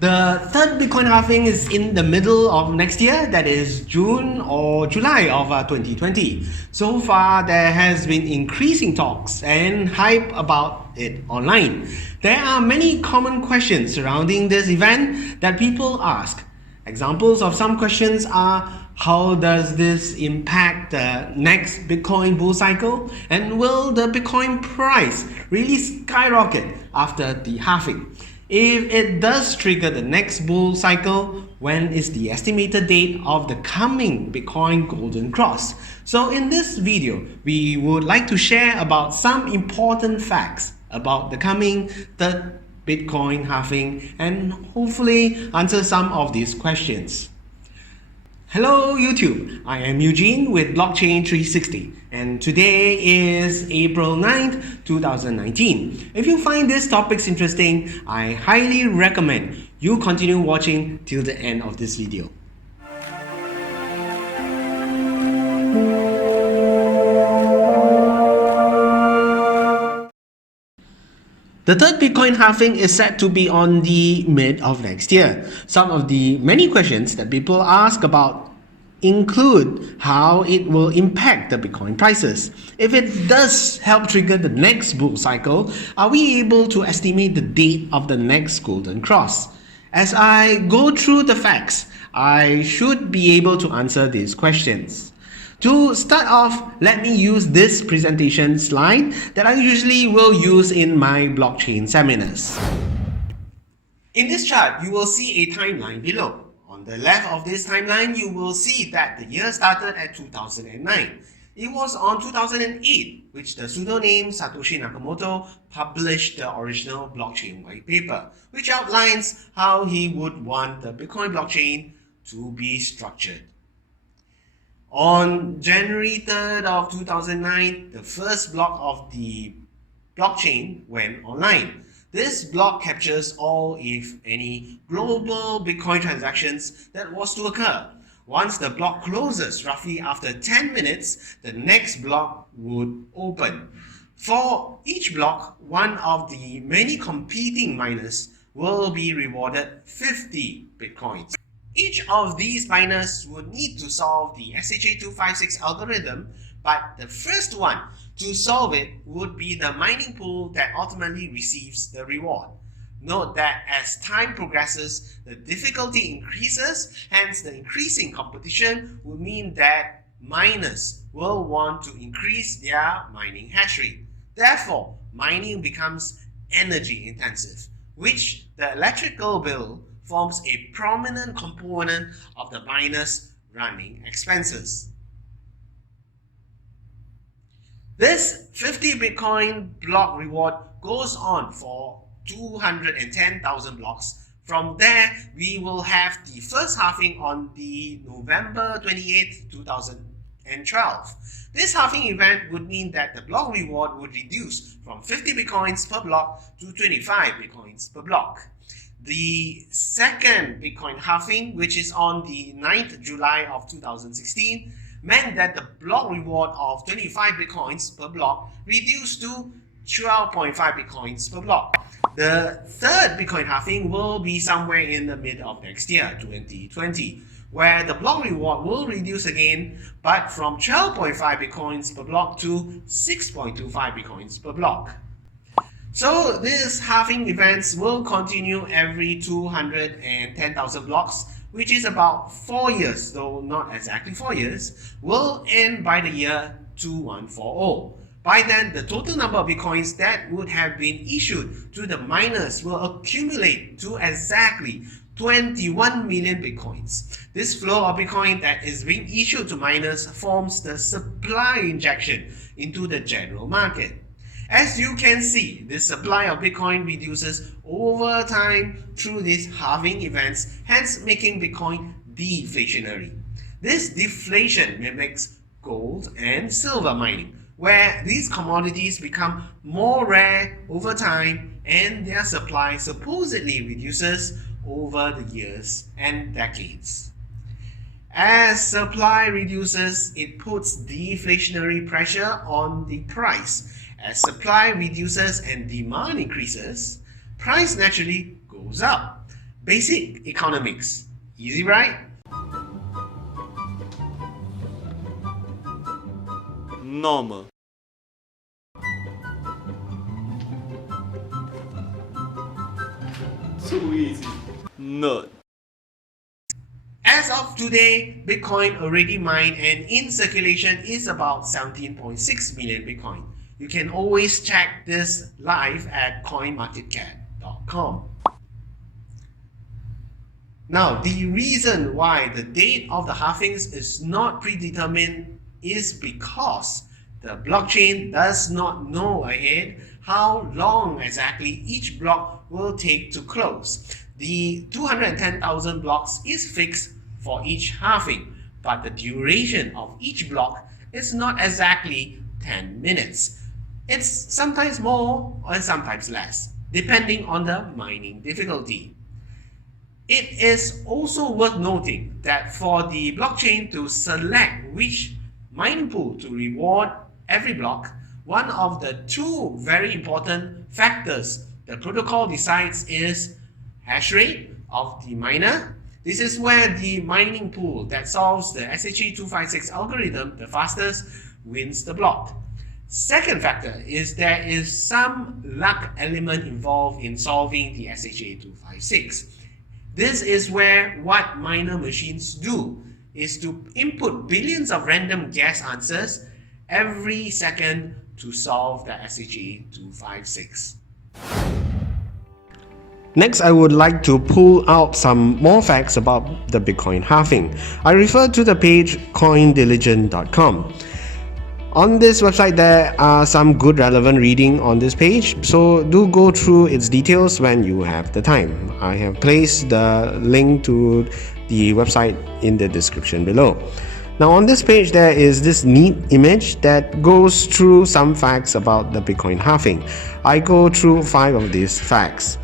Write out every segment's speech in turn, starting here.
The third Bitcoin halving is in the middle of next year, that is June or July of 2020. So far, there has been increasing talks and hype about it online. There are many common questions surrounding this event that people ask. Examples of some questions are: how does this impact the next Bitcoin bull cycle? And will the Bitcoin price really skyrocket after the halving? If it does trigger the next bull cycle, when is the estimated date of the coming Bitcoin Golden Cross? So in this video, we would like to share about some important facts about the coming third Bitcoin halving and hopefully answer some of these questions. Hello YouTube, I am Eugene with Blockchain 360 and today is April 9th, 2019. If you find these topics interesting, I highly recommend you continue watching till the end of this video. The third Bitcoin halving is set to be on the mid of next year. Some of the many questions that people ask about include how it will impact the Bitcoin prices. If it does help trigger the next bull cycle, are we able to estimate the date of the next Golden Cross? As I go through the facts, I should be able to answer these questions. To start off, let me use this presentation slide that I usually will use in my blockchain seminars. In this chart, you will see a timeline below. On the left of this timeline, you will see that the year started at 2009. It was on 2008 which the pseudonym Satoshi Nakamoto published the original blockchain white paper, which outlines how he would want the Bitcoin blockchain to be structured. On January 3rd of 2009, the first block of the blockchain went online. This block captures all, if any, global Bitcoin transactions that was to occur. Once the block closes, roughly after 10 minutes, the next block would open. For each block, one of the many competing miners will be rewarded 50 Bitcoins. Each of these miners would need to solve the SHA-256 algorithm, but the first one to solve it would be the mining pool that ultimately receives the reward. Note that as time progresses, the difficulty increases, hence the increasing competition would mean that miners will want to increase their mining hash rate. Therefore, mining becomes energy intensive, which the electrical bill forms a prominent component of the miner's running expenses. This 50 Bitcoin block reward goes on for 210,000 blocks. From there, we will have the first halving on the November 28th, 2012. This halving event would mean that the block reward would reduce from 50 Bitcoins per block to 25 Bitcoins per block. The second Bitcoin halving, which is on the 9th July of 2016, meant that the block reward of 25 Bitcoins per block reduced to 12.5 Bitcoins per block. The third Bitcoin halving will be somewhere in the mid of next year, 2020, where the block reward will reduce again, but from 12.5 Bitcoins per block to 6.25 Bitcoins per block. So these halving events will continue every 210,000 blocks, which is about 4 years, though not exactly 4 years, will end by the year 2140. By then, the total number of Bitcoins that would have been issued to the miners will accumulate to exactly 21 million Bitcoins. This flow of Bitcoin that is being issued to miners forms the supply injection into the general market. As you can see, the supply of Bitcoin reduces over time through these halving events, hence making Bitcoin deflationary. This deflation mimics gold and silver mining, where these commodities become more rare over time and their supply supposedly reduces over the years and decades. As supply reduces, it puts deflationary pressure on the price. As supply reduces and demand increases, price naturally goes up. Basic economics. Easy, right? Normal. Too easy. Nerd. As of today, Bitcoin already mined and in circulation is about 17.6 million Bitcoin. You can always check this live at coinmarketcap.com. Now, the reason why the date of the halvings is not predetermined is because the blockchain does not know ahead how long exactly each block will take to close. The 210,000 blocks is fixed for each halving, but the duration of each block is not exactly 10 minutes. It's sometimes more and sometimes less, depending on the mining difficulty. It is also worth noting that for the blockchain to select which mining pool to reward every block, one of the two very important factors the protocol decides is hash rate of the miner. This is where the mining pool that solves the SHA-256 algorithm the fastest wins the block. Second factor is there is some luck element involved in solving the SHA-256. This is where what miner machines do is to input billions of random guess answers every second to solve the SHA-256. Next, I would like to pull out some more facts about the Bitcoin halving. I refer to the page coindiligent.com. On this website, there are some good relevant reading on this page, so do go through its details when you have the time. I have placed the link to the website in the description below. Now on this page, there is this neat image that goes through some facts about the Bitcoin halving. I go through 5 of these facts.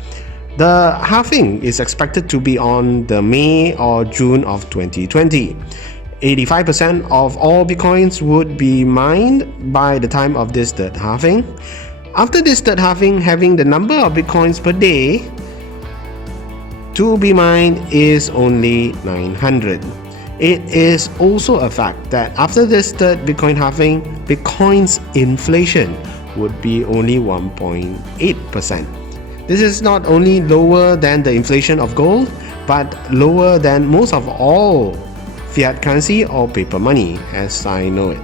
The halving is expected to be on the May or June of 2020. 85% of all Bitcoins would be mined by the time of this third halving. After this third halving, having the number of Bitcoins per day to be mined is only 900. It is also a fact that after this third Bitcoin halving, Bitcoin's inflation would be only 1.8%. This is not only lower than the inflation of gold, but lower than most of all fiat currency or paper money as I know it.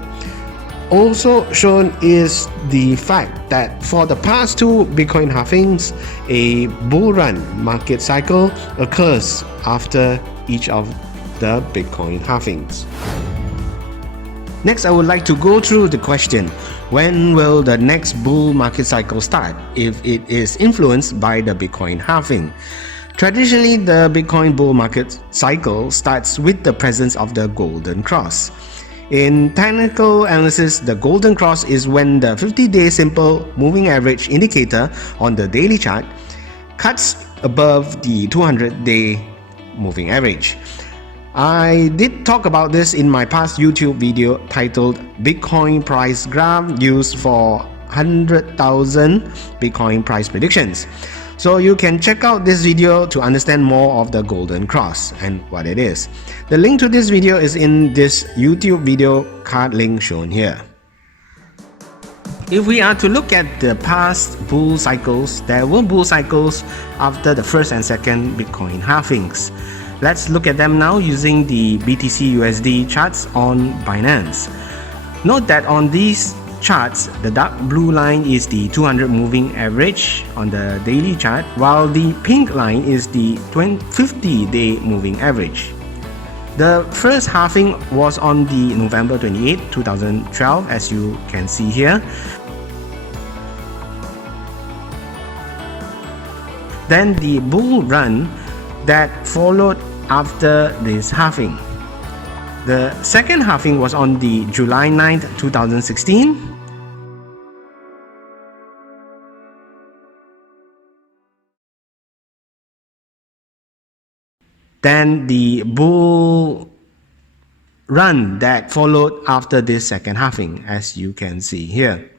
Also shown is the fact that for the past 2 Bitcoin halvings, a bull run market cycle occurs after each of the Bitcoin halvings. Next, I would like to go through the question, when will the next bull market cycle start if it is influenced by the Bitcoin halving? Traditionally, the Bitcoin bull market cycle starts with the presence of the Golden Cross. In technical analysis, the Golden Cross is when the 50-day simple moving average indicator on the daily chart cuts above the 200-day moving average. I did talk about this in my past YouTube video titled Bitcoin Price Graph used for 100,000 Bitcoin price predictions. So you can check out this video to understand more of the Golden Cross and what it is. The link to this video is in this YouTube video card link shown here. If we are to look at the past bull cycles, there were bull cycles after the first and second Bitcoin halvings. Let's look at them now using the BTC USD charts on Binance. Note that on these charts, the dark blue line is the 200 moving average on the daily chart, while the pink line is the 50-day moving average. The first halving was on the November 28, 2012, as you can see here. Then the bull run that followed after this halving. The second halving was on the July 9th, 2016. Then the bull run that followed after this second halving, as you can see here.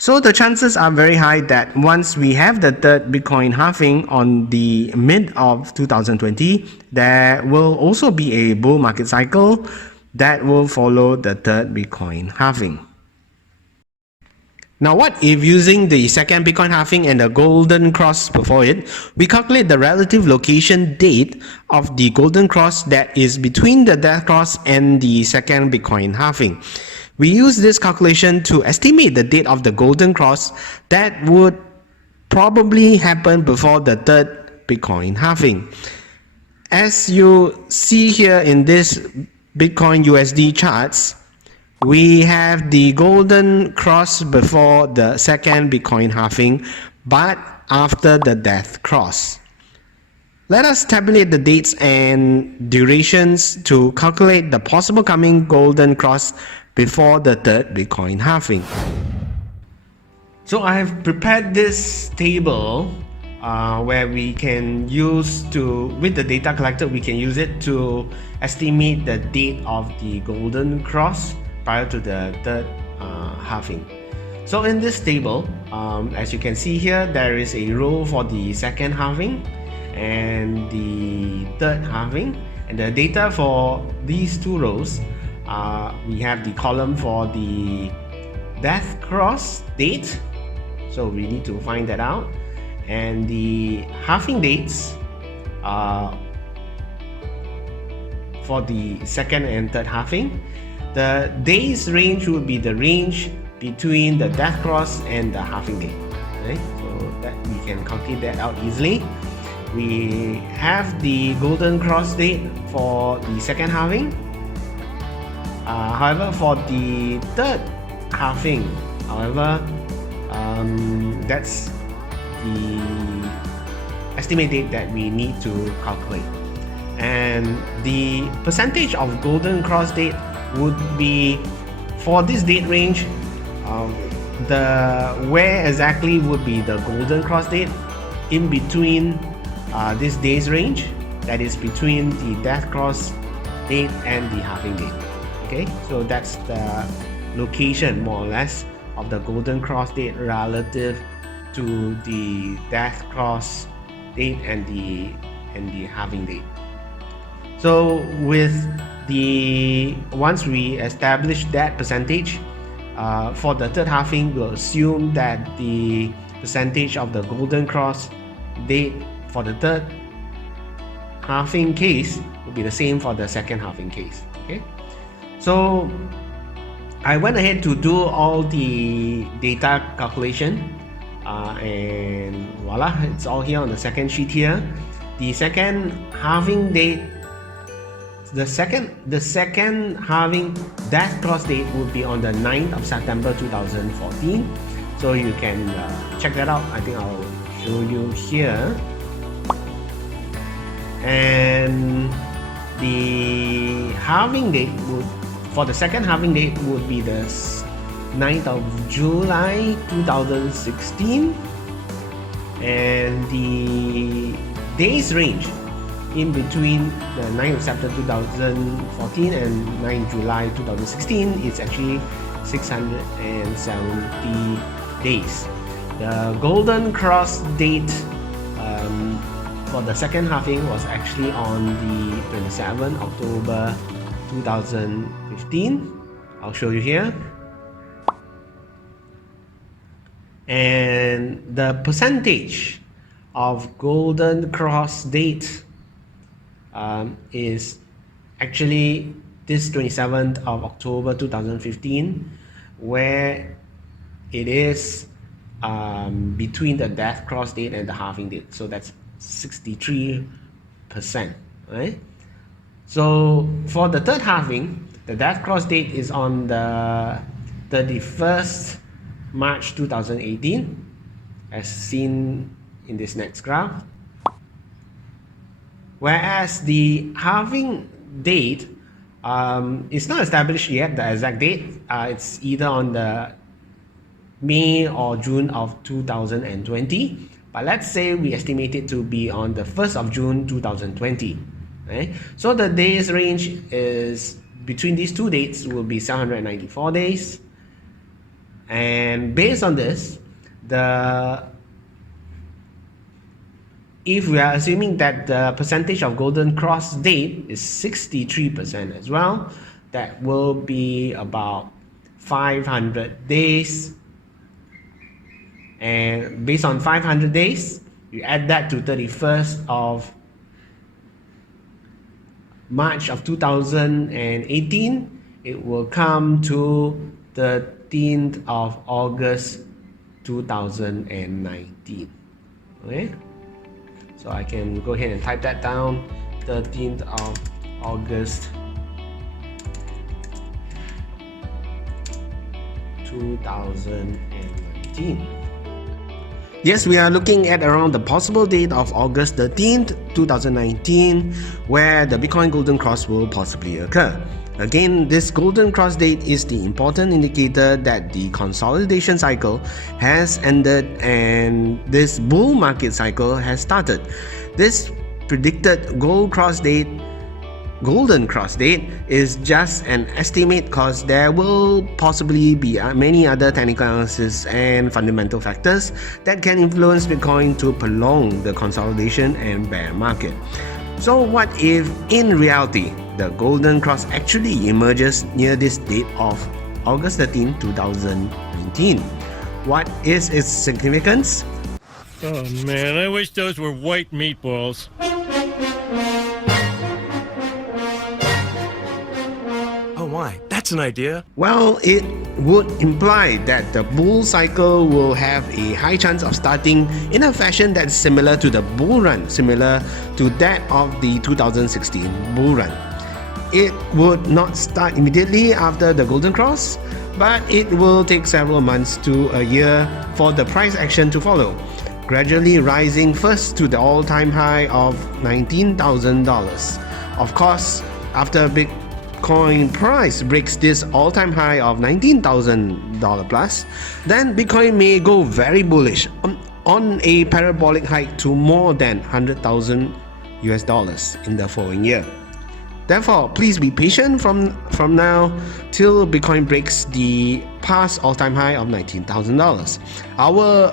So the chances are very high that once we have the third Bitcoin halving on the mid of 2020, there will also be a bull market cycle that will follow the third Bitcoin halving. Now what if using the second Bitcoin halving and the golden cross before it, we calculate the relative location date of the golden cross that is between the death cross and the second Bitcoin halving. We use this calculation to estimate the date of the golden cross that would probably happen before the third Bitcoin halving. As you see here in this Bitcoin USD charts, we have the golden cross before the second Bitcoin halving, but after the death cross. Let us tabulate the dates and durations to calculate the possible coming golden cross before the third Bitcoin halving. So I have prepared this table where we can use with the data collected, we can use it to estimate the date of the golden cross prior to the third halving. So in this table, as you can see here, there is a row for the second halving and the third halving, and the data for these two rows, we have the column for the death cross date, so we need to find that out, and the halving dates for the second and third halving. The days range would be the range between the death cross and the halving date. Right? So that we can calculate that out easily. We have the golden cross date for the second halving. However, for the third halving, that's the estimate date that we need to calculate. And the percentage of golden cross date would be, for this date range, where exactly would be the golden cross date in between this days range, that is between the death cross date and the halving date. Okay, so that's the location more or less of the golden cross date relative to the death cross date and the halving date. So once we establish that percentage, for the third halving, we'll assume that the percentage of the golden cross date for the third halving case will be the same for the second halving case. Okay, so I went ahead to do all the data calculation, and voila, it's all here on the second sheet here. The second halving date, the second halving death cross date would be on the 9th of September 2014. So you can check that out. I think I'll show you here. And the halving date for the second halving date would be the 9th of July 2016, and the days range in between the 9th of September 2014 and 9th July 2016 is actually 670 days. The golden cross date for the second halving was actually on the 27th October 2015. I'll show you here. And the percentage of golden cross date is actually this 27th of October 2015, where it is between the death cross date and the halving date. So that's 63%, right? So for the third halving, the death cross date is on the 31st March 2018, as seen in this next graph. Whereas the halving date is not established yet, the exact date. It's either on the May or June of 2020. But let's say we estimate it to be on the 1st of June 2020. Right? So the days range is between these two dates will be 794 days. And based on this, if we are assuming that the percentage of Golden Cross date is 63% as well, that will be about 500 days. And based on 500 days, you add that to 31st of March of 2018, it will come to 13th of August 2019. Okay? So I can go ahead and type that down, 13th of August 2019. Yes, we are looking at around the possible date of August 13th, 2019, where the Bitcoin Golden Cross will possibly occur. Again, this Golden Cross date is the important indicator that the consolidation cycle has ended and this bull market cycle has started. This predicted Golden Cross date is just an estimate because there will possibly be many other technical analysis and fundamental factors that can influence Bitcoin to prolong the consolidation and bear market. So what if in reality the Golden Cross actually emerges near this date of August 13, 2019? What is its significance? Oh man, I wish those were white meatballs. Oh my, that's an idea. Well, it would imply that the bull cycle will have a high chance of starting in a fashion that's similar to the bull run, similar to that of the 2016 bull run. It would not start immediately after the Golden Cross, but it will take several months to a year for the price action to follow, gradually rising first to the all-time high of $19,000. Of course, after Bitcoin price breaks this all-time high of $19,000 plus, then Bitcoin may go very bullish on a parabolic hike to more than $100,000 in the following year. Therefore, please be patient from now till Bitcoin breaks the past all-time high of $19,000. Our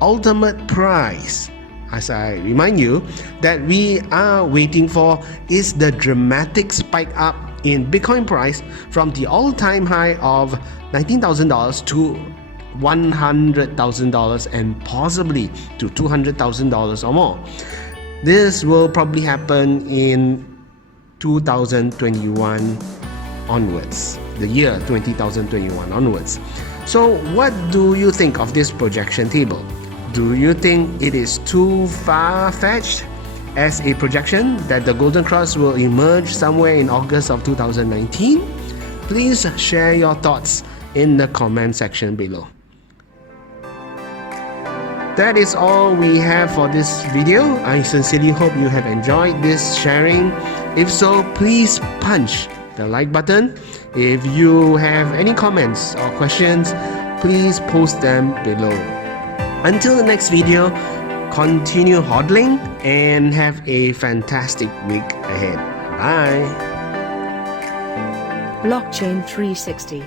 ultimate price, as I remind you, that we are waiting for is the dramatic spike up in Bitcoin price from the all-time high of $19,000 to $100,000 and possibly to $200,000 or more. This will probably happen in 2021 onwards, the year 2021 onwards. So what do you think of this projection table? Do you think it is too far-fetched as a projection that the Golden Cross will emerge somewhere in August of 2019? Please share your thoughts in the comment section below. That is all we have for this video. I sincerely hope you have enjoyed this sharing. If so, please punch the like button. If you have any comments or questions, please post them below. Until the next video, continue hodling and have a fantastic week ahead. Bye. Blockchain 360.